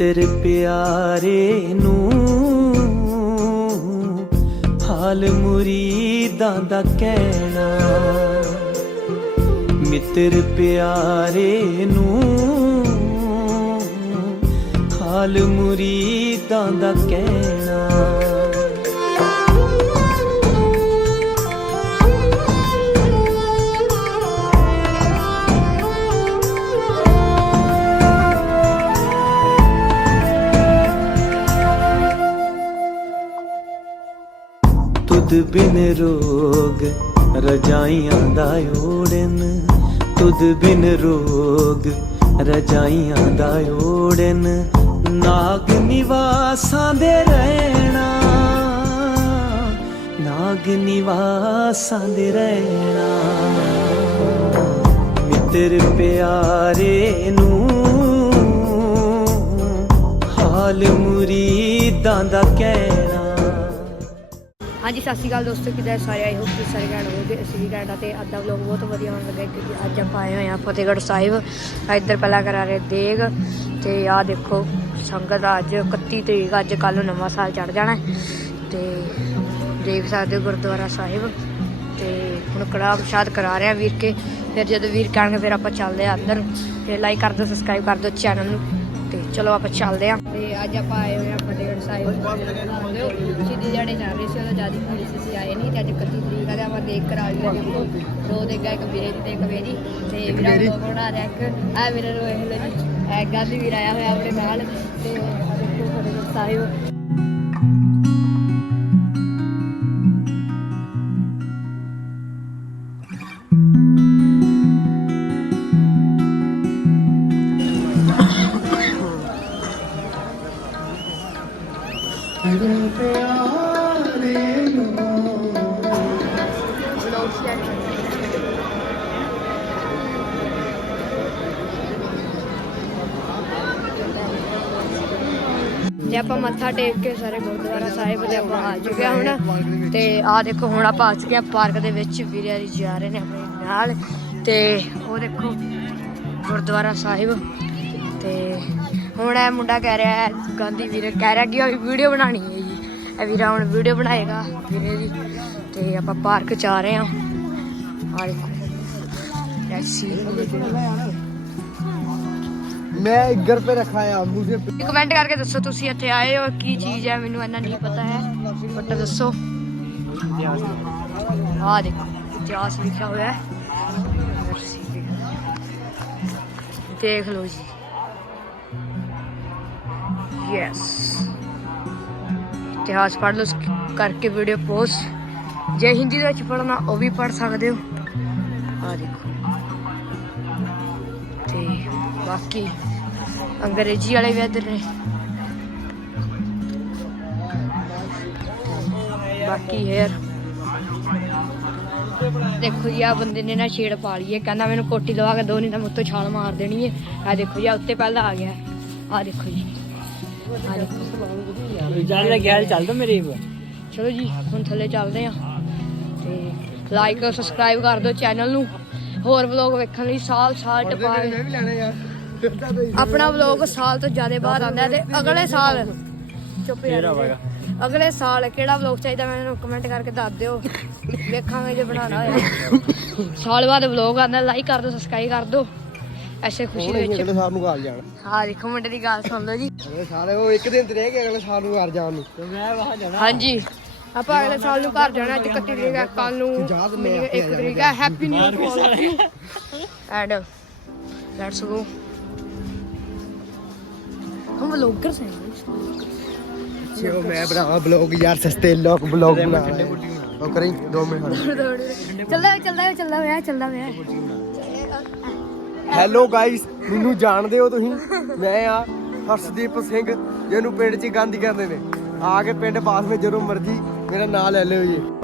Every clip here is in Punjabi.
ਮਿੱਤਰ ਪਿਆਰੇ ਨੂੰ। ਹਾਲ ਮੁਰੀਦਾਂ ਦਾ ਕਹਿਣਾ। ਮਿੱਤਰ ਪਿਆਰੇ ਨੂੰ। ਹਾਲ ਮੁਰੀਦਾਂ ਦਾ ਕਹਿਣਾ। ਤੁਧ ਬਿਨ ਰੋਗ ਰਜਾਈਆਂ ਦਾ ਓੜਨ ਤੁਧ ਬਿਨ ਰੋਗ ਰਜਾਈਆਂ ਦਾ ਓੜਨ। ਨਾਗ ਨਿਵਾਸਾਂ ਦੇ ਰਹਿਣਾ, ਨਾਗ ਨਿਵਾਸਾਂ ਦੇ ਰਹਿਣਾ। ਮਿੱਤਰ ਪਿਆਰੇ ਨੂੰ ਹਾਲ ਮੁਰੀਦਾਂ ਦਾ ਕਹਿਣਾ ਹਾਂਜੀ, ਸਤਿ ਸ਼੍ਰੀ ਅਕਾਲ ਦੋਸਤੋ, ਕਿਦਾਂ ਸਾਰੇ? ਆਏ ਹੋ ਕਿ ਸਾਰੇ ਘੈਂਟ ਹੋਗੇ ਅਸੀਂ ਵੀ ਘੈਂਟ ਆ ਤੇ ਅੱਜ ਵਲੌਗ ਬਹੁਤ ਵਧੀਆ ਹੋਣ ਲੱਗਾ ਕਿਉਂਕਿ ਅੱਜ ਆਪਾਂ ਆਏ ਹੋਏ ਆ ਫਤਿਹਗੜ੍ਹ ਸਾਹਿਬ। ਇੱਧਰ ਪਹਿਲਾਂ ਕਰਾ ਰਹੇ ਦੇਗ ਤੇ ਆਹ ਦੇਖੋ ਸੰਗਤ ਆ ਅੱਜ 31 ਤਰੀਕ, ਅੱਜ ਕੱਲ ਨੂੰ ਨਵਾਂ ਸਾਲ ਚੜ ਜਾਣਾ ਹੈ। ਤੇ ਦੇਖ ਸਕਦੇ ਹੋ ਗੁਰਦੁਆਰਾ ਸਾਹਿਬ ਤੇ ਹੁਣ ਕੜਾਹ ਪ੍ਰਸ਼ਾਦ ਕਰਾ ਰਹੇ ਆ ਵੀਰ ਕੇ। ਫਿਰ ਜਦੋਂ ਵੀਰ ਕਹਿਣਗੇ, ਫਿਰ ਆਪਾਂ ਚੱਲਦੇ ਆ ਅੰਦਰ। ਤੇ ਲਾਈਕ ਕਰ ਦਿਓ ਸਬਸਕ੍ਰਾਈਬ ਕਰ ਦਿਓ ਚੈਨਲ ਨੂੰ। ਤੇ ਚਲੋ ਆਪਾਂ ਚੱਲਦੇ ਆ ਤੇ ਅੱਜ ਆਪਾਂ ਆਏ ਹੋਏ ਆ ਫਤਿਹਗੜ੍ਹ ਸਾਹਿਬ ਸਿੱਧੀ ਜਾਣੇ ਜਾ ਰਹੇ ਸੀ ਉਹਦਾ ਜ਼ਿਆਦਾ ਪੁਲਿਸ ਸੀ ਆਏ ਨਹੀਂ ਤੇ ਅੱਜ 31 ਤਰੀਕ ਆ ਤੇ ਆਪਾਂ ਦੇਖ ਕਰਾ ਲਿਆ ਦੇਖੋ ਦੋ ਦੇ ਇੱਕ ਵੀਰੇ ਤੇ ਇੱਕ ਮੇਰੀ। ਤੇ ਵੀਰਾ ਲੋਕ ਬਣਾ ਰਿਹਾ ਇੱਕ। ਆ ਵੀਰੇ ਰੋਏ ਹਲੇ ਜੀ ਐ ਗਾਂਧੀ ਵੀਰ ਆਇਆ ਹੋਇਆ ਆਪਣੇ ਨਾਲ ਤੇ ਦੇਖੋ ਫਤਿਹਗੜ੍ਹ ਸਾਹਿਬ। ਜੇ ਆਪਾਂ ਮੱਥਾ ਟੇਕ ਕੇ ਸਾਰੇ ਗੁਰਦੁਆਰਾ ਸਾਹਿਬ ਦੇ ਆਪਾਂ ਆ ਚੁੱਕੇ ਹਾਂ ਹੁਣ, ਤੇ ਆਹ ਦੇਖੋ ਹੁਣ ਆਪਾਂ ਆ ਚੁੱਕੇ ਹਾਂ ਪਾਰਕ ਦੇ ਵਿੱਚ, ਵੀਰੇ ਜੀ ਜਾ ਰਹੇ ਨੇ ਆਪਣੇ ਨਾਲ, ਤੇ ਉਹ ਦੇਖੋ ਗੁਰਦੁਆਰਾ ਸਾਹਿਬ, ਤੇ ਹੁਣ ਇਹ ਮੁੰਡਾ ਕਹਿ ਰਿਹਾ ਹੈ, ਗਾਂਧੀ ਵੀਰੇ ਕਹਿ ਰਿਹਾ ਕਿ ਉਹ ਵੀਡੀਓ ਬਣਾਣੀ ਹੈ ਜੀ। ਇਹ ਵੀਰਾ ਹੁਣ ਵੀਡੀਓ ਬਣਾਏਗਾ ਵੀਰੇ ਦੀ, ਤੇ ਆਪਾਂ ਪਾਰਕ ਚ ਆ ਰਹੇ ਹਾਂ। Harika. Let's see. ਤੇ ਰਖਾਇਆ ਮੁਝੇ ਕਮੈਂਟ ਕਰਕੇ ਦੱਸੋ, ਤੁਸੀਂ ਇੱਥੇ ਆਏ ਹੋ, ਕੀ ਚੀਜ਼ ਹੈ, ਮੈਨੂੰ ਇੰਨਾ ਨਹੀਂ ਪਤਾ ਹੈ। ਬਟ ਦੱਸੋ। ਆ ਦੇਖੋ, ਇਤਿਹਾਸ ਲਿਖਿਆ ਹੋਇਆ ਹੈ। ਦੇਖ ਲਓ ਜੀ। ਯੈਸ ਇਤਿਹਾਸ ਪੜ੍ਹ ਲਓ ਕਰਕੇ ਵੀਡੀਓ ਪੋਸਟ ਜੇ ਹਿੰਦੀ ਦੇ ਵਿੱਚ ਪੜ੍ਹਨਾ, ਉਹ ਵੀ ਪੜ੍ਹ ਸਕਦੇ ਹੋ। ਆਹ ਦੇਖੋ। ਤੇ ਬਾਕੀ ਅੰਗਰੇਜ਼ੀ ਵਾਲੇ ਵੀ ਇੱਧਰ ਨੇ। ਬਾਕੀ ਹੇਅਰ ਦੇਖੋ ਜੀ ਆ ਬੰਦੇ ਨੇ ਨਾ ਛੇੜ ਪਾ ਲਈ ਹੈ। ਕਹਿੰਦਾ ਮੈਨੂੰ ਕੋਟੀ ਲਵਾ ਕੇ ਦੋ ਨਹੀਂ ਤਾਂ ਮੁੱਤੋਂ ਛਾਲ ਮਾਰ ਦੇਣੀ ਹੈ। ਆ ਦੇਖੋ ਜੀ ਆ ਉੱਤੇ ਪਹਿਲਾਂ ਆ ਗਿਆ। ਆ ਦੇਖੋ ਜੀ। ਆ ਦੇਖੋ। ਚੱਲ ਗਿਆ ਚੱਲਦਾ ਮੇਰੇ ਚਲੋ ਜੀ ਹੁਣ ਥੱਲੇ ਚੱਲਦੇ ਆ ਤੇ ਲਾਈਕ ਸਬਸਕ੍ਰਾਈਬ ਕਰ ਦਿਓ ਚੈਨਲ ਨੂੰ। ਹੋਰ ਵਲੌਗ ਵੇਖਣ ਲਈ ਸਾਲ ਸਾਲ ਟਪਾ ਆਪਣਾ ਵਲੌਗ ਸਾਲ ਤੋਂ ਜ਼ਿਆਦਾ ਬਾਅਦ ਆਉਂਦਾ ਤੇ ਅਗਲੇ ਸਾਲ ਅਗਲੇ ਸਾਲ ਕਿਹੜਾ ਵਲੌਗ ਚਾਹੀਦਾ ਮੈਨੂੰ ਕਮੈਂਟ ਕਰਕੇ ਦੱਸ ਦਿਓ। ਵੇਖਾਂਗੇ ਜੇ ਬਣਾਣਾ ਹੋਇਆ। ਸਾਲ ਬਾਅਦ ਵਲੌਗ ਆਉਂਦਾ ਲਾਈਕ ਕਰ ਦਿਓ ਸਬਸਕ੍ਰਾਈਬ ਕਰ ਦਿਓ। ਐਸੇ ਖੁਸ਼ੀ ਵਿੱਚ। ਹਾਂ ਦੇਖੋ ਮੁੰਡੇ ਦੀ ਗੱਲ ਸੁਣ ਲਓ ਜੀ। ਸਾਰੇ ਉਹ ਇੱਕ ਦਿਨ ਤੇ ਰਹਿ ਗਿਆ ਅਗਲੇ ਸਾਲ ਨੂੰ ਘਰ ਜਾਣ ਨੂੰ। ਮੈਂ ਵਾਹ ਜਾਣਾ। ਹਾਂਜੀ। ਆਪਾਂ ਅਗਲੇ ਸਾਲ ਨੂੰ ਘਰ ਜਾਣਾ ਅੱਜ 31 ਤਰੀਕ ਹੈ ਕੱਲ ਨੂੰ ਮੀਟਿੰਗ 1 ਤਰੀਕ happy new year all let's go hmm vlogger ਸੇ ਜੋ ਮੈਂ ਬਣਾਵਾ ਬਲੌਗ ਯਾਰ ਸਸਤੇ ਲੋਕ ਬਲੌਗ ਬਣਾ ਉਹ ਕਰੀ 2 ਮਿੰਟ। ਚੱਲਦਾ ਚੱਲਦਾ ਚੱਲਦਾ ਹੋਇਆ ਚੱਲਦਾ ਹੋਇਆ ਹੈਲੋ ਗਾਇਸ ਮੈਨੂੰ ਜਾਣਦੇ ਹੋ ਤੁਸੀਂ? ਮੈਂ ਆ ਹਰਸ਼ਦੀਪ ਸਿੰਘ ਜਿਹਨੂੰ ਪਿੰਡ 'ਚ ਗਾਂਧੀ ਕਰਦੇ ਨੇ। ਆ ਕੇ ਪਿੰਡ ਪਾਸ ਵਿੱਚ ਜਦੋਂ ਮਰਜ਼ੀ ਮੇਰਾ ਨਾਂ ਲੈ ਲਿਓ ਜੀ।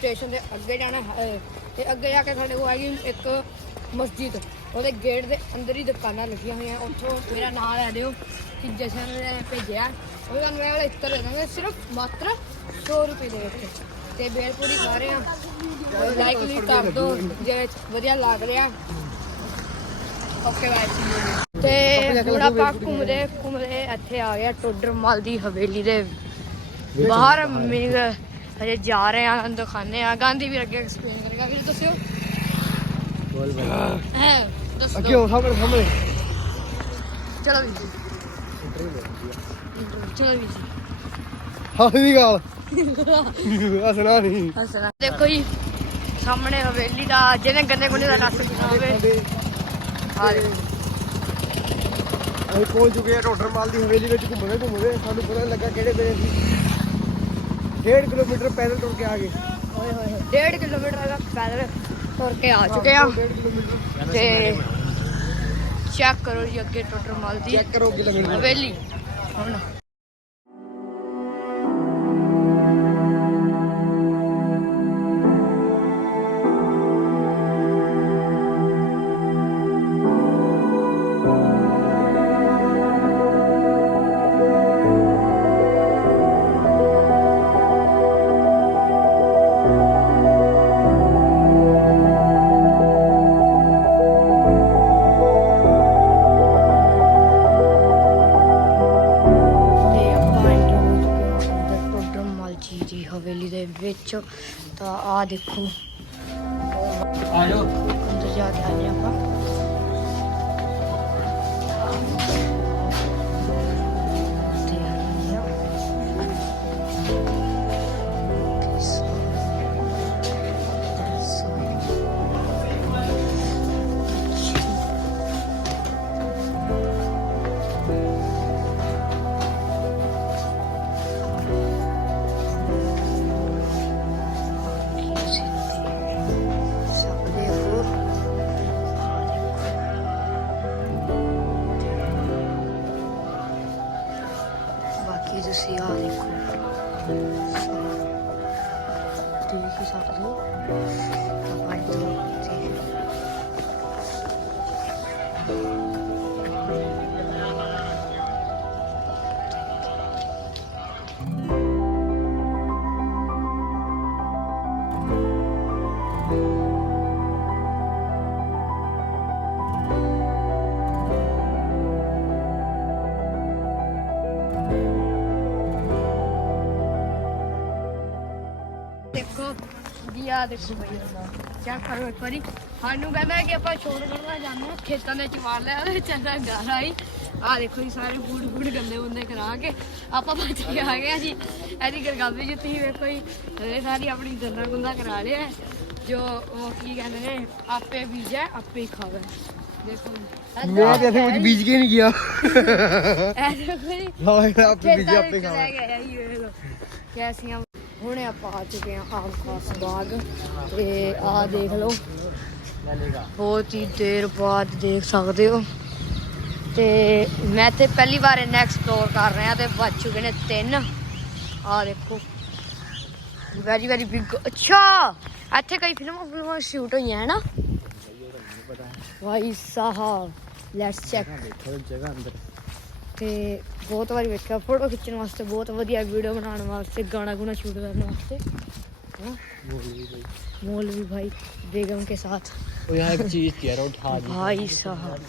ਸਟੇਸ਼ਨ ਦੇ ਅੱਗੇ ਜਾਣਾ ਹੈ, ਤੇ ਅੱਗੇ ਜਾ ਕੇ ਸਾਡੇ ਕੋਲ ਆਏਗੀ ਇੱਕ ਮਸਜਿਦ। ਉਹਦੇ ਗੇਟ ਦੇ ਅੰਦਰ ਹੀ ਦੁਕਾਨਾਂ ਲੱਗੀਆਂ ਹੋਈਆਂ ਉੱਥੋਂ ਮੇਰਾ ਨਾਮ ਲੈ ਦਿਓ ਕਿ ਜਸ਼ਨ ਨੇ ਭੇਜਿਆ। ਉਹ ਤੁਹਾਨੂੰ ਇਹ ਵਾਲਾ ਇੱਤਰ ਦੇ ਦਾਂਗੇ ਸਿਰਫ ਮਾਤਰ 100 ਰੁਪਏ ਦੇ ਵਿੱਚ ਤੇ ਬੇਲਪੂਰੀ ਖਾ ਰਹੇ ਆ। ਲਾਈਕ ਵੀ ਕਰ ਦਿਓ ਜੇ ਵਧੀਆ ਲੱਗ ਰਿਹਾ। ਓਕੇ ਬਾਏ ਤੇ ਹੁਣ ਆਪਾਂ ਘੁੰਮਦੇ ਘੁੰਮਦੇ ਇੱਥੇ ਆ ਗਿਆ ਟੋਡਰ ਮਾਲ ਦੀ ਹਵੇਲੀ ਦੇ ਬਾਹਰ ਮੀਂਹ ਹਜੇ ਜਾ ਰਹੇ ਆ ਦਿਖਾਣੇ ਆ। ਗਾਂਧੀ ਵੀ ਅੱਗੇ ਐਕਸਪਲੇਨ ਕਰੇਗਾ। ਵੀਰ ਦੱਸਿਓ। ਬੋਲ ਬਈ ਹੈ ਦੱਸ ਅੱਗੇ ਹੋ ਸਾਹਮਣੇ ਸਾਹਮਣੇ। ਚਲੋ ਵੀਰ ਜੀ। ਚਲੋ ਵੀਰ ਜੀ। ਹਾਂ ਦੀ ਗੱਲ ਹਸਣਾ ਨਹੀਂ ਹੱਸਣਾ। ਦੇਖੋ ਜੀ ਸਾਹਮਣੇ ਹਵੇਲੀ ਦਾ ਜਿਹਨੇ ਗੰਨੇ ਗੁੰਨੇ ਦਾ ਰਸ ਪੀਣਾ ਹੋਵੇ ਦੇਖੋ ਅਸੀਂ ਪਹੁੰਚ ਚੁੱਕੇ ਆ ਟੋਡਰ ਮਾਲ ਦੀ ਹਵੇਲੀ ਵਿੱਚ ਘੁੰਮਦੇ ਘੁੰਮਦੇ। ਸਾਨੂੰ ਪਤਾ ਲੱਗਾ ਕਿਹੜੇ ਵੇਲੇ ਸੀ। 1.5 ਕਿਲੋਮੀਟਰ ਪੈਦਲ ਤੁਰ ਕੇ ਆ ਗਏ। ਓਏ ਹੋਏ ਹੋਏ। ਡੇਢ ਕਿਲੋਮੀਟਰ ਦਾ ਪੈਦਲ ਤੁਰ ਕੇ ਆ ਚੁੱਕੇ ਆ। 1.5 ਕਿਲੋਮੀਟਰ। ਤੇ ਚੈੱਕ ਕਰੋ ਜੀ ਅੱਗੇ ਟੋਟਰ ਮਲ ਦੀ। ਚੈੱਕ ਕਰੋ ਕਿਲੋਮੀਟਰ ਹਵੇਲੀ। ਹੁਣ ਆ ਦੇਖੋ ਆ ਜਾਓ ਅੰਦਰ ਦੇਖ ਹੀ ਸਕਦੇ ਆ ਦੇਖੋ ਬਈ। ਚੈੱਕ ਕਰੋ ਇੱਕ ਵਾਰੀ। ਸਾਨੂੰ ਕਹਿੰਦਾ ਕਿ ਆਪਾਂ ਸ਼ੋਰ ਕਰਨਾ ਜਾਂਦੇ ਹਾਂ। ਖੇਤਾਂ ਦੇ ਚ ਮਾਰ ਲਿਆ ਉਹਦੇ ਚੰਗਾ ਗਾਲ ਆਈ ਆ ਦੇਖੋ ਜੀ ਸਾਰੇ ਬੂਟ ਬੂਟ ਗੰਦੇ ਬੰਦੇ ਕਰਾ ਕੇ ਆਪਾਂ ਬਚ ਕੇ ਆ ਗਏ ਆ ਜੀ। ਇਹਦੀ ਗਰਗਾਬੀ ਜੀ ਤੁਸੀਂ ਵੇਖੋ ਜੀ ਇਹ ਸਾਰੀ ਆਪਣੀ ਦੰਦਾਂ ਗੁੰਦਾ ਕਰਾ ਲਿਆ ਹੈ। ਜੋ ਉਹ ਕੀ ਕਹਿੰਦੇ ਨੇ ਆਪੇ ਬੀਜੈ ਆਪੇ ਹੀ ਖਾਵੇ। ਦੇਖੋ। ਮੈਂ ਤੇ ਇੱਥੇ ਕੁਝ ਬੀਜ ਕੇ ਨਹੀਂ ਗਿਆ। ਇਹ ਦੇਖੋ ਜੀ ਹਾਂ ਇਹ ਆਪੇ ਆਪੇ ਖਾਵਾ। ਲੈ ਲਓ। ਕੈਸੀਆਂ ਹੁਣੇ ਆਪਾਂ ਆ ਚੁੱਕੇ ਹਾਂ ਆਮ ਖਾਸ ਬਾਗ ਤੇ ਆ ਦੇਖ ਲਓ। ਬਹੁਤ ਹੀ ਦੇਰ ਬਾਅਦ ਦੇਖ ਸਕਦੇ ਹੋ। ਤੇ ਮੈਂ ਤੇ ਪਹਿਲੀ ਵਾਰ ਇਹਨਾਂ ਐਕਸਪਲੋਰ ਕਰ ਰਿਹਾ ਤੇ ਵੱਜ ਚੁੱਕੇ ਨੇ ਤਿੰਨ। ਆ ਦੇਖੋ। ਵੈਰੀ ਵੈਰੀ ਬਿਗ ਅੱਛਾ! ਇੱਥੇ ਕਈ ਫਿਲਮਾਂ ਫਿਲਮਾਂ ਸ਼ੂਟ ਹੋਈਆਂ ਹੈ ਨਾ? ਭਾਈ ਸਾਹਿਬ ਲੈਟਸ ਚੈੱਕ ਦੇਖੋ ਜਗ੍ਹਾ ਅੰਦਰ। ਤੇ ਬਹੁਤ ਵਾਰੀ ਵੇਖਿਆ ਫੋਟੋ ਖਿੱਚਣ ਵਾਸਤੇ ਬਹੁਤ ਵਧੀਆ ਵੀਡੀਓ ਬਣਾਉਣ ਵਾਸਤੇ ਗਾਣਾ ਗੁਣਾ ਸ਼ੂਟ ਕਰਨ ਵਾਸਤੇ हाँ? मौलवी भाई बेगम के साथ ਉਹ ਯਾਰ ਇੱਕ ਚੀਜ਼ ਕੀ ਯਾਰ ਉਠਾ ਦੀ भाई साहब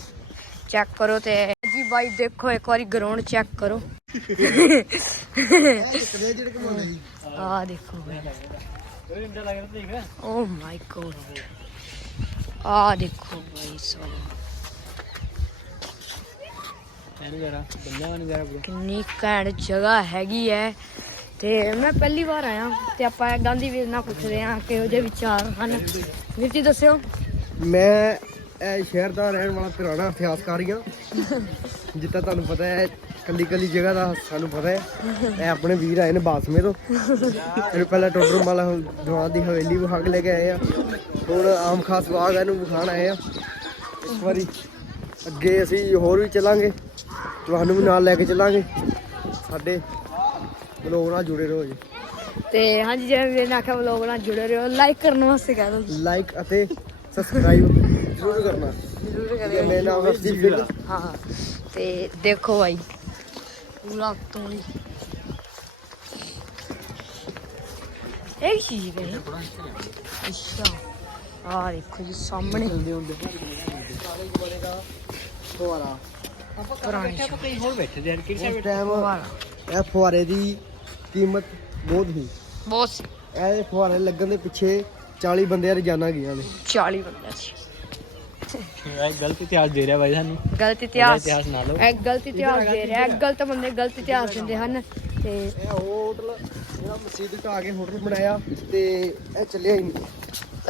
चेक करो ते जी भाई देखो एक बारी ग्राउंड चेक करो आ देखो भाई ओ माय गॉड आ देखो भाई साहब ਐਨ ਕਿੰਨੀ ਘੈਂਟ ਜਗ੍ਹਾ ਹੈਗੀ ਹੈ ਤੇ ਮੈਂ ਪਹਿਲੀ ਵਾਰ ਆਇਆ ਤੇ ਆਪਾਂ ਗਾਂਧੀ ਵੀਰ ਨਾਲ ਪੁੱਛਦੇ ਹਾਂ ਕਿਹੋ ਜਿਹੇ ਵਿਚਾਰ ਹਨ। ਵੀਰ ਜੀ ਦੱਸਿਓ। ਮੈਂ ਇਹ ਸ਼ਹਿਰ ਦਾ ਰਹਿਣ ਵਾਲਾ ਪੁਰਾਣਾ ਇਤਿਹਾਸਕਾਰੀ ਹਾਂ ਜਿੱਦਾਂ ਤੁਹਾਨੂੰ ਪਤਾ ਹੈ ਕੱਲੀ ਕੱਲੀ ਜਗ੍ਹਾ ਦਾ ਸਾਨੂੰ ਪਤਾ ਹੈ। ਇਹ ਆਪਣੇ ਵੀਰ ਆਏ ਨੇ ਬਾਸਮੇ ਤੋਂ। ਇਹ ਪਹਿਲਾਂ ਟੋਡਰ ਮਾਲਾ ਦੀਵਾਨ ਦੀ ਹਵੇਲੀ ਵਿਖਾ ਕੇ ਲੈ ਕੇ ਆਏ ਆ। ਹੁਣ ਆਮ ਖਾਸ ਬਾਗ ਇਹਨੂੰ ਵਿਖਾਣ ਆਏ ਆ। ਇਸ ਵਾਰੀ ਅੱਗੇ ਅਸੀਂ ਹੋਰ ਵੀ ਚੱਲਾਂਗੇ। ਤੁਹਾਨੂੰ ਵੀ ਨਾਲ ਲੈ ਕੇ ਚੱਲਾਂਗੇ। ਸਾਡੇ ਬਲੌਗ ਨਾਲ ਜੁੜੇ ਰਹੋ ਜੀ। ਤੇ ਹਾਂਜੀ ਜਿਹੜੇ ਮੇਰੇ ਨਾਲ ਆਖਿਆ ਵਲੋਗ ਨਾਲ ਜੁੜੇ ਰਹੋ। ਲਾਈਕ ਕਰਨ ਵਾਸਤੇ ਕਹਿ ਦੋ। ਲਾਈਕ ਅਤੇ ਸਬਸਕ੍ਰਾਈਬ ਜ਼ਰੂਰ ਕਰਨਾ। ਜ਼ਰੂਰ ਤੇ ਮੇਰਾ ਨਾਮ ਹਰਦੀਪ ਸਿੰਘ। ਹਾਂ ਤੇ ਦੇਖੋ ਭਾਈ ਪੂਰਾ ਤੋਂ ਹੀ। ਇੱਕ ਚੀਜ਼ ਹੈ? ਅੱਛਾ। ਆ ਦੇਖੋ ਜੀ ਸਾਹਮਣੇ। ਫੁਆਰਾ ਪੁਰਾਣੀ ਆਪਾਂ ਕਈ ਹੋਰ ਬੈਠੇ ਯਾਰ ਕਿਹੜੀ ਇਸ ਟਾਈਮ ਫੁਆਰਾ ਇਹ ਫੁਆਰੇ ਦੀ ਕੀਮਤ ਬਹੁਤ ਹੀ ਬਹੁਤ ਸੀ। ਇਹ ਫੁਆਰੇ ਲੱਗਣ ਦੇ ਪਿੱਛੇ 40 ਬੰਦੇ ਰੋਜ਼ਾਨਾ ਗਈਆਂ ਨੇ। 40 ਬੰਦਾ ਸੀ ਇਹ ਗਲਤ ਇਤਿਹਾਸ ਦੇ ਰਿਹਾ ਬਾਈ ਸਾਨੂੰ। ਗਲਤ ਇਹਦਾ ਇਤਿਹਾਸ। ਇਤਿਹਾਸ ਨਾ ਲਓ। ਇਹ ਗਲਤ ਇਤਿਹਾਸ ਦੇ ਰਿਹਾ। ਇਹ ਗਲਤ ਬੰਦੇ ਗਲਤ ਇਤਿਹਾਸ ਦਿੰਦੇ ਹਨ। ਤੇ ਇਹ ਹੋਟਲ ਜਿਹੜਾ ਮਸਜਿਦ ਢਾ ਕੇ ਹੋਟਲ ਬਣਾਇਆ ਤੇ ਇਹ ਚੱਲਿਆ ਹੀ ਨਹੀਂ।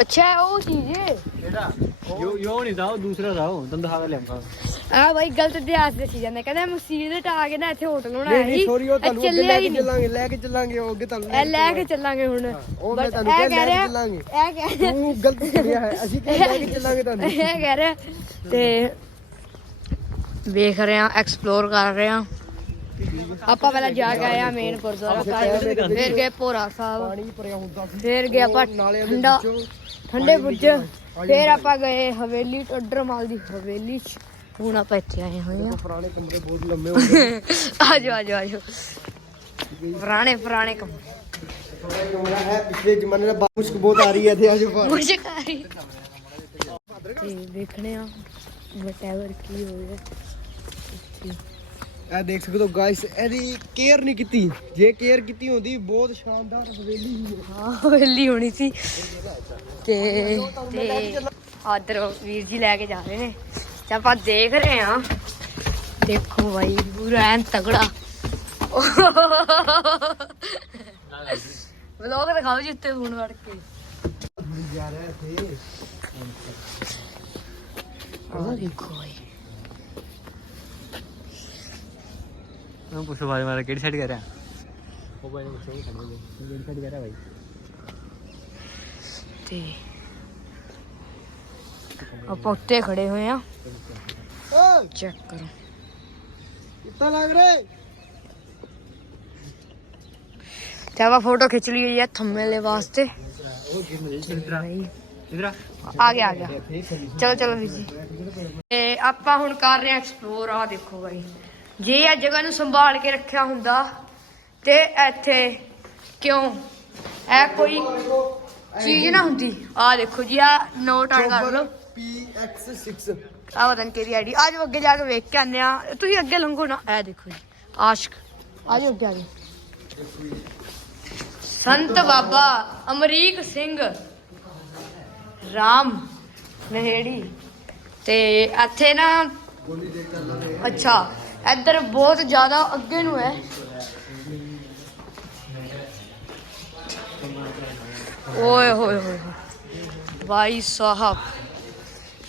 ਅੱਛਾ ਉਹ ਚੀਜ਼ ਹੈ ਇਹਦਾ ਦੂਸਰਾ ਦਿਖਾ ਆ ਬਾਈ ਗਲਤ ਇਤਿਹਾਸ ਦੱਸੀ ਜਾਂਦੇ। ਕਹਿੰਦੇ ਮਸੀਤ ਦੇ ਟਾ ਕੇ ਨਾ ਇੱਥੇ ਹੋਟਲ ਬਣਾਇਆ ਸੀ। ਸੋਰੀ ਉਹ ਤੁਹਾਨੂੰ ਅੱਗੇ ਲੈ ਕੇ ਚੱਲਾਂਗੇ ਲੈ ਕੇ ਚੱਲਾਂਗੇ ਉਹ ਅੱਗੇ ਤੁਹਾਨੂੰ ਇਹ ਲੈ ਕੇ ਚੱਲਾਂਗੇ। ਹੁਣ। ਉਹ ਮੈਂ ਤੁਹਾਨੂੰ ਇਹ ਕਿਹਾ ਕਹਿ ਲੈ ਕੇ ਰਿਹਾ ਚੱਲਾਂਗੇ। ਇਹ ਕਹਿ ਰਿਹਾ ਤੂੰ ਗਲਤ ਕਰਿਆ ਹੈ ਅਸੀਂ ਕਿਹਾ ਲੈ ਕੇ ਚੱਲਾਂਗੇ ਤੁਹਾਨੂੰ। ਇਹ ਕਹਿ ਰਿਹਾ। ਤੇ ਵੇਖ ਰਹੇ ਆ ਐਕਸਪਲੋਰ ਕਰ ਰਹੇ ਆ ਆਪਾਂ ਪਹਿਲਾਂ ਜਾ ਕੇ ਆਏ ਆ ਮੇਨ ਗੁਰਦੁਆਰਾ ਸਾਹਿਬ। ਫਿਰ ਗਏ। ਭੋਰਾ ਸਾਹਿਬ। ਪਾਣੀ ਭਰਿਆ ਹੁੰਦਾ ਸੀ। ਫਿਰ ਗਏ ਆਪਾਂ ਠੰਡੇ ਬੁੱਝ ਫਿਰ ਆਪਾਂ ਗਏ ਹਵੇਲੀ ਟੱਡਰਮਾਲ ਦੀ ਹਵੇਲੀ ਚ। ਹੁਣ ਆਪਾਂ ਇੱਥੇ ਆਏ ਹੋਏ ਆ ਪੁਰਾਣੇ ਕਮਰੇ ਬਹੁਤ ਲੰਮੇ ਹੋ ਗਏ। ਆਜੋ ਆਜੋ ਆਜੋ ਪੁਰਾਣੇ ਪੁਰਾਣੇ ਕੰਮ ਪੁਰਾਣਾ ਕਮਰਾ ਹੈ ਪਿਛਲੇ ਜ਼ਮਾਨੇ ਦਾ ਮੁਸ਼ਕ ਬਹੁਤ ਆ ਰਹੀ ਹੈ ਇੱਥੇ ਆਜੋ ਬਾਹਰ। ਮੁਸ਼ਕਾਰੀ ਤੇ ਦੇਖਣੇ ਆ ਵਟਐਵਰ ਕੀ ਹੋ ਰਿਹਾ ਇਹ ਦੇਖ ਸਕਦੇ ਹੋ ਗਾਇਸ ਇਹਦੀ ਕੇਅਰ ਨਹੀਂ ਕੀਤੀ। ਜੇ ਕੇਅਰ ਕੀਤੀ ਹੁੰਦੀ ਬਹੁਤ ਸ਼ਾਨਦਾਰ ਹਵੇਲੀ ਹਾਂ ਹਵੇਲੀ ਹੋਣੀ ਸੀ। ਤੇ ਤੇ ਆਦਰ ਵੀਰ ਜੀ ਲੈ ਕੇ ਜਾ ਰਹੇ ਨੇ। ਤੇ ਆਪਾਂ ਦੇਖ ਰਹੇ ਆ ਦੇਖੋ ਭਾਈ ਪੂਰਾ ਐਨ ਤਗੜਾ। ਵਲੋਗ ਦਿਖਾਓ ਜੀ ਉੱਤੇ ਫੋਨ ਵੜ ਕੇ। ਜਾ ਰਿਹਾ ਇੱਥੇ ਆਹ ਦੇਖੋ ਭਾਈ ਮੈਂ ਪੁੱਛੋ ਬਾਰੇ ਮਾਰਾ ਕਿਹੜੀ ਸਾਈਡ ਕਰ ਰਿਹਾ? ਉਹ ਬਾਈ ਨੂੰ ਪੁੱਛੋ ਖੜੇ ਹੋ ਕਿਹੜੀ ਸਾਈਡ ਕਰ ਰਿਹਾ ਬਾਈ? ਤੇ ਆਪਾਂ ਉੱਤੇ ਖੜੇ ਹੋਏ ਆ। ਚੈੱਕ ਕਰੋ। ਕਿੱਦਾਂ ਲੱਗ ਰਿਹਾ ਤੇ ਆਪਾਂ ਫੋਟੋ ਖਿੱਚ ਲਈ ਹੋਈ ਥੰਬਨੇਲ ਦੇ ਵਾਸਤੇ। ਆ ਆ ਗਿਆ ਆ ਗਿਆ। ਚਲੋ ਚਲੋ ਵੀਰ ਜੀ। ਤੇ ਆਪਾਂ ਹੁਣ ਕਰ ਰਹੇ ਹਾਂ ਐਕਸਪਲੋਰ ਆ ਦੇਖੋ ਭਾਈ ਜੇ ਇਹ ਜਗ੍ਹਾ ਨੂੰ ਸੰਭਾਲ ਕੇ ਰੱਖਿਆ ਹੁੰਦਾ ਤੇ ਇੱਥੇ ਕਿਉਂ? ਇਹ ਕੋਈ ਚੀਜ਼ ਨਾ ਹੁੰਦੀ। ਆ ਦੇਖੋ ਜੀ ਆ ਨੋਟ ਆਨ ਕਰ ਲਓ। PX6 ਆ ਨਹੀਂ ਕਿਹੜੀ ਆਈਡੀ। ਆਜੋ ਅੱਗੇ ਜਾ ਕੇ ਵੇਖ ਕੇ ਆਨੇ ਆ ਤੁਸੀਂ ਅੱਗੇ ਲੰਘੋ ਨਾ। ਇਹ ਦੇਖੋ ਜੀ ਆਸ਼ਕ। ਆਜੋ ਅੱਗੇ ਆਜੋ ਸੰਤ ਬਾਬਾ ਅਮਰੀਕ ਸਿੰਘ ਰਾਮ ਨਹੇੜੀ। ਤੇ ਇੱਥੇ ਨਾ ਅੱਛਾ ਇੱਧਰ ਬਹੁਤ ਜ਼ਿਆਦਾ ਅੱਗੇ ਨੂੰ ਹੈ। ਓਏ ਹੋਏ ਹੋਏ ਭਾਈ ਸਾਹਿਬ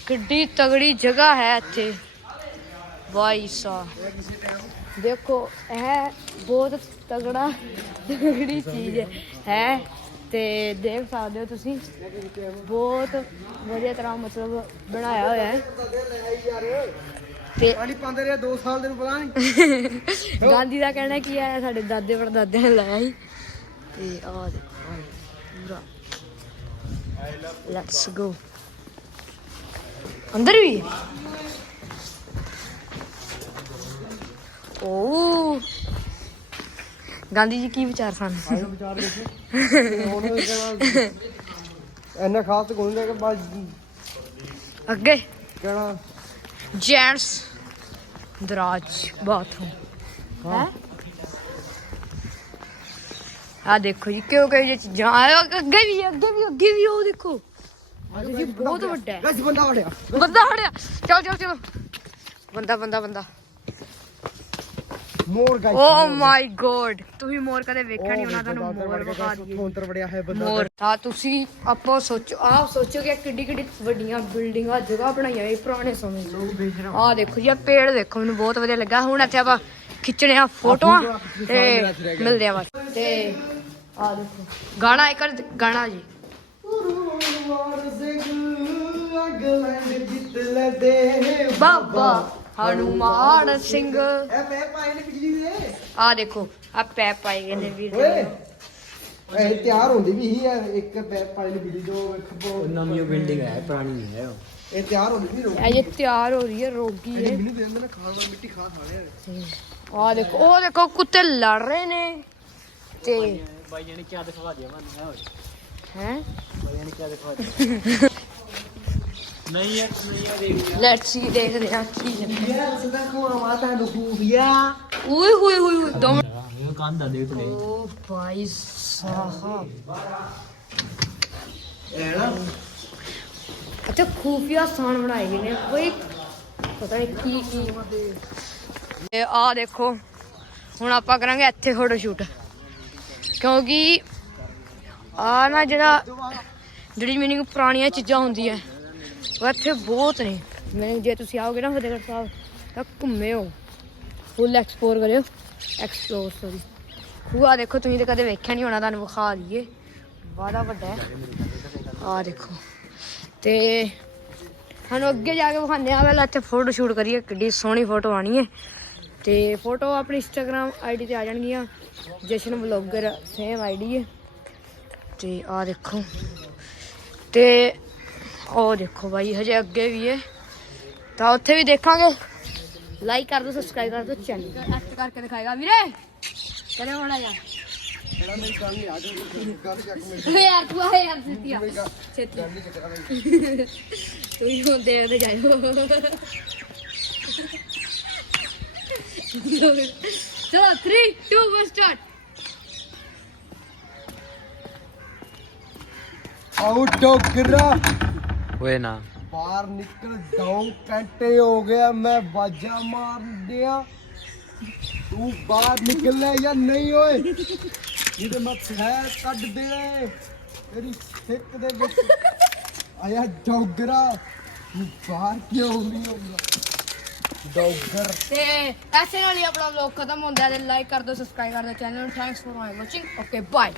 ਕਿੱਡੀ ਤਗੜੀ ਜਗ੍ਹਾ ਹੈ ਇੱਥੇ। ਭਾਈ ਸਾਹਿਬ ਦੇਖੋ ਇਹ ਬਹੁਤ ਤਗੜਾ ਤਗੜੀ ਚੀਜ਼ ਹੈ। ਤੇ ਦੇਖ ਸਕਦੇ ਹੋ ਤੁਸੀਂ ਬਹੁਤ ਵਧੀਆ ਤਰ੍ਹਾਂ ਮਤਲਬ ਬਣਾਇਆ ਹੋਇਆ ਹੈ। ਤੇ ਪਾਣੀ ਪਾਉਂਦੇ ਰਹੇ 2 ਸਾਲ ਦੇ ਨੂੰ ਪਤਾ ਨਹੀਂ ਗਾਂਧੀ ਦਾ ਕਹਿਣਾ ਕੀ ਹੈ ਸਾਡੇ ਦਾਦੇ ਪੜਦਾਦਿਆਂ ਨੇ ਲਾਇਆ ਸੀ। ਤੇ ਆ ਪੂਰਾ ਲੈਟਸ ਗੋ ਅੰਦਰ ਵੀ ਓ ਗਾਂਧੀ ਜੀ ਕੀ ਵਿਚਾਰ ਸਨ ਆਇਓ ਵਿਚਾਰ ਦੇਖੋ ਹੁਣ ਕਹਿਣਾ ਇੰਨਾ ਖਾਸ ਕੋਈ ਨਹੀਂ ਕਿ ਬਸ ਅੱਗੇ ਕਹਿਣਾ ਜੈਂਟਸ ਦਰਾਜ ਬਾਥਰੂਮ ਹੈ ਆ ਦੇਖੋ ਜੀ ਕਿਉਂ ਕਹੀ ਜੇ ਚੀਜ਼ਾਂ? ਆ ਅੱਗੇ ਵੀ ਅੱਗੇ ਵੀ ਅੱਗੇ ਵੀ ਉਹ ਦੇਖੋ। ਜੀ ਬਹੁਤ ਵੱਡਾ ਹੈ। ਗਾਇਸ ਬੰਦਾ ਵੜਿਆ। ਬੰਦਾ ਫੜਿਆ ਚਲੋ ਚਲੋ ਚਲੋ। ਬੰਦਾ ਬੰਦਾ ਬੰਦਾ। ਮੋਰ ਗਾਇਸ ਓ ਮਾਈ ਗੋਡ ਤੁਸੀਂ ਮੋਰ ਕਦੇ ਵੇਖਿਆ ਨਹੀਂ ਉਹਨਾਂ ਤੁਹਾਨੂੰ ਮੋਰ ਵਿਖਾ ਦਈਏ ਅੰਦਰ ਵੜਿਆ ਹੈ ਬੰਦਾ ਮੋਰ। ਤਾਂ ਤੁਸੀਂ ਆਪਾਂ ਸੋਚੋ ਆਪ ਸੋਚੋ ਕਿ ਕਿੱਡੀ ਕਿੱਡੀ ਵੱਡੀਆਂ ਬਿਲਡਿੰਗਾਂ ਜਗ੍ਹਾ ਬਣਾਈਆਂ ਇਹ ਪੁਰਾਣੇ ਸਮੇਂ ਦੀ ਆਹ ਦੇਖੋ ਜੀ ਆਹ ਪੇੜ ਦੇਖੋ ਮੈਨੂੰ ਬਹੁਤ ਵਧੀਆ ਲੱਗਾ। ਹੁਣ ਇੱਥੇ ਆਪਾਂ ਖਿੱਚਣੇ ਆ ਫੋਟੋਆਂ ਤੇ ਮਿਲਦੇ ਆ ਬਸ। ਤੇ ਆਹ ਦੇਖੋ ਗਾਣਾ ਇੱਕ ਗਾਣਾ ਜੀ। ਬਾਬਾ ਹਨੂਮਾਨ ਸਿੰਘ। ਇਹ ਪੈ ਪਾਏ ਨੇ ਬਿਜਲੀ ਦੇ ਆ ਦੇਖੋ ਆ ਪੈਪ ਪਾਏ ਗਏ ਨੇ ਵੀਰ ਓਏ ਜੀ ਇਹ ਤਿਆਰ ਹੁੰਦੀ ਵੀ ਹੀ ਹੈ ਇੱਕ ਪੈ ਪਾਏ ਨੇ ਬਿਜਲੀ ਦੋ ਖੱਬੋ। ਨਵੀਂ ਬਿਲਡਿੰਗ ਹੈ ਪੁਰਾਣੀ ਨਹੀਂ ਹੈ ਇਹ ਤਿਆਰ ਹੁੰਦੀ ਵੀ ਰੋਕ ਇਹ ਜੇ ਤਿਆਰ ਹੋ ਰਹੀ ਹੈ ਰੋਗੀ ਇਹ ਹੈ। ਮੈਨੂੰ ਦੇ ਦਿੰਦੇ ਨੇ ਖਾਣ ਵਾਲੀ ਮਿੱਟੀ ਖਾ ਖਾ ਲਿਆ। ਆ ਦੇਖੋ ਉਹ ਦੇਖੋ ਕੁੱਤੇ ਲੜ ਰਹੇ ਨੇ ਤੇ ਬਾਈ ਜਾਨੇ ਕੀ ਦਿਖਵਾ ਦਿਆ ਮਨ ਹੈ ਹੈ? ਬਾਈ ਜਾਨੇ ਕੀ ਦਿਖਵਾ ਦਿਆ? ਨਹੀਂ ਯਾਰ ਨਹੀਂ ਯਾਰ ਦੇਖ ਲੈਟਸ ਸੀ ਦੇਖਦੇ ਹਾਂ ਕੀ ਹੈ। ਯਾਰ ਸਦਾ ਕੋ ਆਵਾਤਾ ਨਖੂਫੀਆ ਓਏ ਹੋਏ ਹੋਏ ਹੋਏ ਦੋ ਇਹ ਕੰਨ ਦਾ ਦੇਖ ਤੂੰ ਓ ਭਾਈ ਸਾਹਿਬ। ਇਹ ਨਾ ਅੱਛਾ ਖੂਫੀਆ ਸਥਾਨ ਬਣਾਏ ਗਏ ਨੇ। ਕੋਈ ਪਤਾ ਨਹੀਂ ਕੀ ਕੀ। ਇਹ ਆ ਦੇਖੋ, ਹੁਣ ਆਪਾਂ ਕਰਾਂਗੇ ਇੱਥੇ ਫੋਟੋ ਸ਼ੂਟ ਕਿਉਂਕਿ ਆ ਨਾ ਜਿਹੜਾ ਜਿਹੜੀ ਮੀਨਿੰਗ ਪੁਰਾਣੀਆਂ ਚੀਜ਼ਾਂ ਹੁੰਦੀਆਂ, ਉਹ ਇੱਥੇ ਬਹੁਤ ਨੇ। ਮੈਨੂੰ ਜੇ ਤੁਸੀਂ ਆਓਗੇ ਨਾ ਫਤਿਹਗੜ੍ਹ ਸਾਹਿਬ, ਤਾਂ ਘੁੰਮਿਓ ਫੁੱਲ ਐਕਸਪਲੋਰ ਕਰਿਓ। ਐਕਸਪਲੋਰ ਸੋਰੀ ਖੂਆ ਦੇਖੋ, ਤੁਸੀਂ ਤਾਂ ਕਦੇ ਵੇਖਿਆ ਨਹੀਂ ਹੋਣਾ, ਤੁਹਾਨੂੰ ਵਿਖਾ ਦਈਏ। ਬੜਾ ਵੱਡਾ ਹੈ। ਆ ਦੇਖੋ। ਤੇ ਸਾਨੂੰ ਅੱਗੇ ਜਾ ਕੇ ਵਿਖਾਉਂਦੇ ਆ ਪਹਿਲਾਂ ਇੱਥੇ ਫੋਟੋ ਸ਼ੂਟ ਕਰੀਏ, ਕਿੱਡੀ ਸੋਹਣੀ ਫੋਟੋ ਆਣੀ ਹੈ। ਤੇ ਫੋਟੋ ਆਪਣੀ ਇੰਸਟਾਗ੍ਰam ਆਈਡੀ ਤੇ ਆ ਜਾਣਗੀਆਂ। ਜਸ਼ਨ ਵਲੌਗਰ ਸੇਮ ਆਈਡੀ ਹੈ ਤੇ ਆ ਦੇਖੋ। ਤੇ ਉਹ ਦੇਖੋ ਬਾਈ ਹਜੇ ਅੱਗੇ ਵੀ ਹੈ ਤਾਂ ਉੱਥੇ ਵੀ ਦੇਖਾਂਗੇ। ਲਾਈਕ ਕਰ ਦਿਓ ਸਬਸਕ੍ਰਾਈਬ ਕਰ ਦਿਓ ਚੈਨਲ ਐਕਟ ਕਰਕੇ ਦਿਖਾਏਗਾ ਵੀਰੇ। ਚਲੇ ਹੋਣਾ ਜਾ। ਜਿਹੜਾ ਮੇਰੀ ਨਹੀਂ ਆ ਜਾਊਗੀ ਗੱਲ ਚੱਕ ਮੇਰੀ। ਯਾਰ ਤੂੰ ਆ ਯਾਰ ਸਿੱਧੀ ਆ। ਛੇਤੀ। ਤੂੰ ਹੀ ਹੁਣ ਦੇਖਦੇ ਜਾਇਓ। ਚਲੋ 3 2 1 ਸਟਾਰਟ ਆਊਟ ਡੋਗਰਾ ਓਏ ਨਾ ਬਾਹਰ ਨਿਕਲ ਡਾਉਂ ਘੰਟੇ ਹੋ ਗਿਆ ਮੈਂ ਬਾਜਾ ਮਾਰ ਦਿਆ ਤੂੰ ਬਾਹਰ ਨਿਕਲਣਾ ਜਾਂ ਨਹੀਂ ਓਏ ਜਿਹਦੇ ਮੈਂ ਫੈਰ ਕੱਢ ਦੇ ਤੇਰੀ ਸਿੱਕ ਦੇ ਵਿੱਚ ਆਇਆ ਡੋਗਰਾ ਤੂੰ ਬਾਹਰ ਕਿਉਂ ਨਹੀਂ ਆਉਂਦਾ ਡੋਗਰ। ਤੇ ਐਸੇ ਨਾਲ ਹੀ ਆਪਣਾ ਵਲੌਗ ਖਤਮ ਹੁੰਦਾ ਹੈ। ਲਾਈਕ ਕਰ ਦਿਓ ਸਬਸਕ੍ਰਾਈਬ ਕਰ ਦਿਓ। ਚੈਨਲ ਨੂੰ thanks for watching okay bye